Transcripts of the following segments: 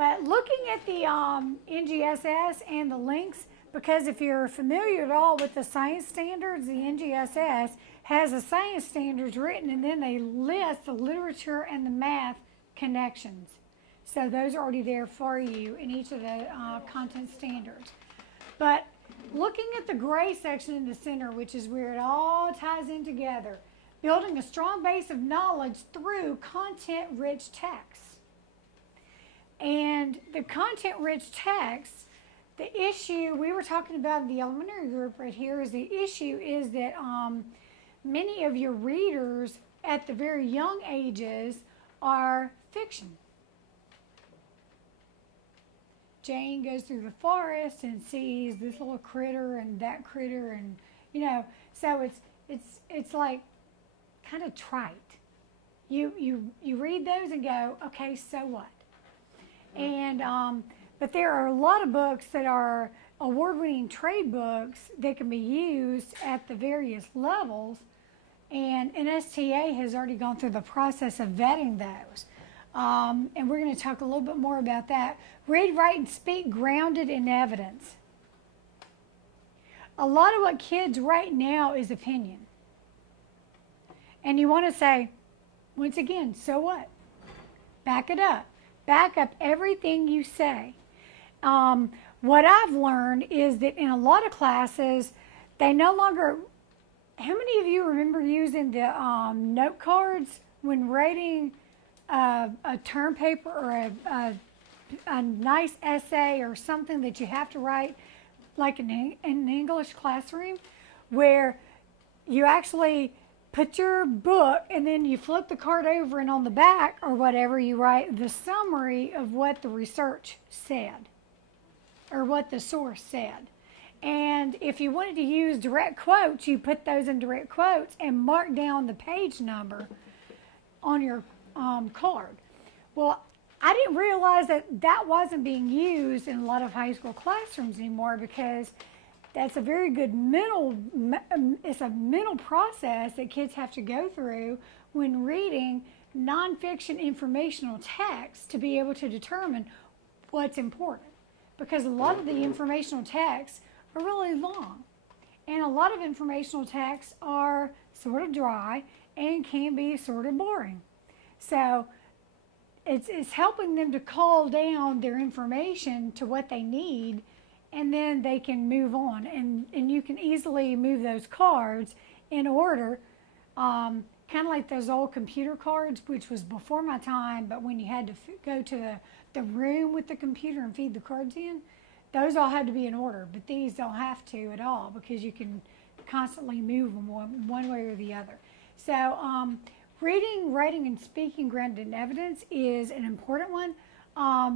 But looking at the NGSS and the links, because if you're familiar at all with the science standards, the NGSS has the science standards written, and then they list the literature and the math connections. So those are already there for you in each of the content standards. But looking at the gray section in the center, which is where it all ties in together, building a strong base of knowledge through content-rich texts. And the content-rich texts, the issue we were talking about in the elementary group right here is the issue is that many of your readers at the very young ages are fiction. Jane goes through the forest and sees this little critter and that critter, and you know, so it's like kind of trite. You read those and go, okay, so what? And but there are a lot of books that are award-winning trade books that can be used at the various levels, and NSTA has already gone through the process of vetting those. And we're going to talk a little bit more about that. Read, write, and speak grounded in evidence. A lot of what kids write now is opinion. And you want to say, once again, so what? Back it up. Back up everything you say. What I've learned is that in a lot of classes, they no longer... How many of you remember using the note cards when writing a term paper or a nice essay or something that you have to write, like in an English classroom, where you actually put your book and then you flip the card over, and on the back or whatever you write the summary of what the research said or what the source said. And if you wanted to use direct quotes, you put those in direct quotes and mark down the page number on your card. Well, I didn't realize that that wasn't being used in a lot of high school classrooms anymore, because that's a very good it's a mental process that kids have to go through when reading nonfiction informational text to be able to determine what's important. Because a lot of the informational texts are really long. And a lot of informational texts are sort of dry and can be sort of boring. So it's helping them to call down their information to what they need, and then they can move on. And you can easily move those cards in order, kind of like those old computer cards, which was before my time, but when you had to go to the room with the computer and feed the cards in, those all had to be in order. But these don't have to at all, because you can constantly move them one way or the other. So reading, writing, and speaking grounded in evidence is an important one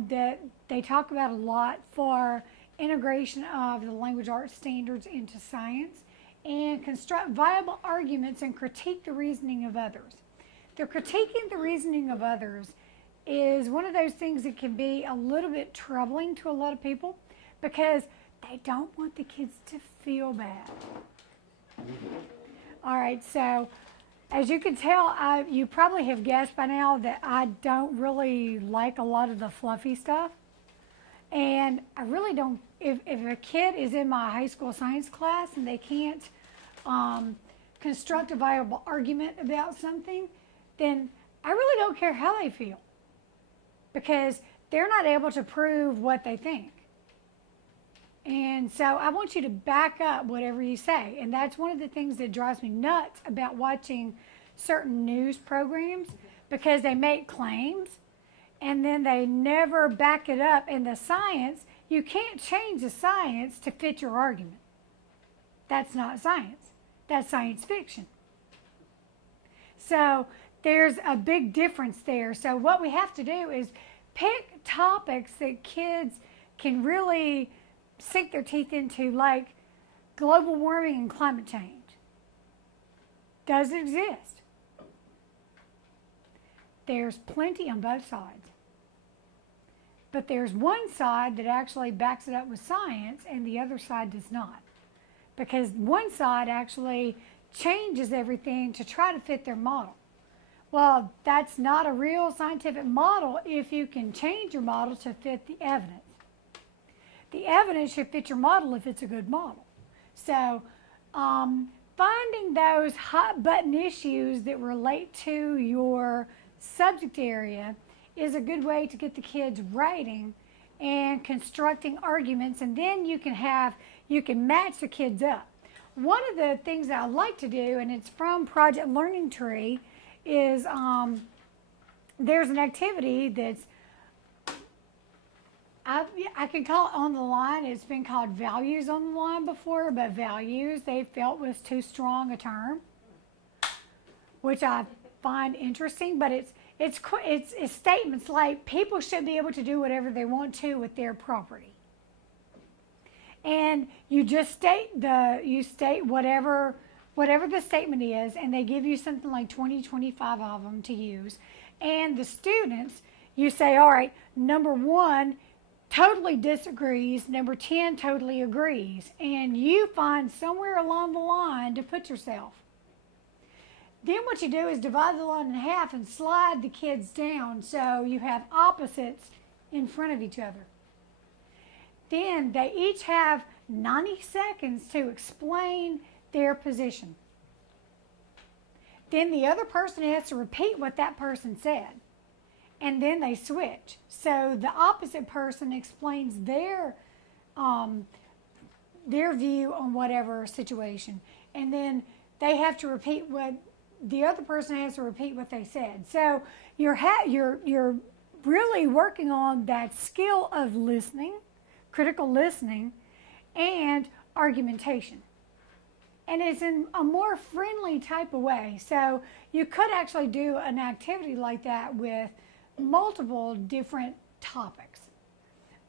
that they talk about a lot for integration of the language arts standards into science, and construct viable arguments and critique the reasoning of others. The critiquing the reasoning of others is one of those things that can be a little bit troubling to a lot of people, because they don't want the kids to feel bad. All right, so as you can tell, you probably have guessed by now that I don't really like a lot of the fluffy stuff. And I really don't, if a kid is in my high school science class and they can't construct a viable argument about something, then I really don't care how they feel, because they're not able to prove what they think. And so I want you to back up whatever you say. And that's one of the things that drives me nuts about watching certain news programs, because they make claims and then they never back it up. And the science, you can't change the science to fit your argument. That's not science. That's science fiction. So there's a big difference there. So what we have to do is pick topics that kids can really sink their teeth into, like global warming and climate change. Does it exist? There's plenty on both sides. But there's one side that actually backs it up with science, and the other side does not. Because one side actually changes everything to try to fit their model. Well, that's not a real scientific model if you can change your model to fit the evidence. The evidence should fit your model if it's a good model. So finding those hot button issues that relate to your subject area is a good way to get the kids writing and constructing arguments, and then you can match the kids up. One of the things that I like to do, and it's from Project Learning Tree, is there's an activity that's, I can call it on the line. It's been called values on the line before, but values they felt was too strong a term, which I find interesting. But it's statements like people should be able to do whatever they want to with their property, and you just state whatever the statement is, and they give you something like 20, 25 of them to use. And the students, you say, all right, number 1 totally disagrees, number 10 totally agrees, and you find somewhere along the line to put yourself. Then what you do is divide the line in half and slide the kids down so you have opposites in front of each other. Then they each have 90 seconds to explain their position. Then the other person has to repeat what that person said, and then they switch. So the opposite person explains their view on whatever situation, and then they have to repeat what the other person has to repeat what they said. So you're really working on that skill of listening, critical listening, and argumentation. And it's in a more friendly type of way. So you could actually do an activity like that with multiple different topics.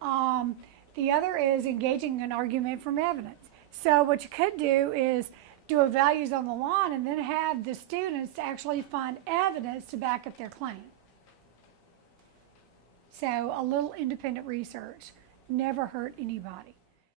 The other is engaging an argument from evidence. So what you could do is do a values on the line and then have the students to actually find evidence to back up their claim. So a little independent research never hurt anybody.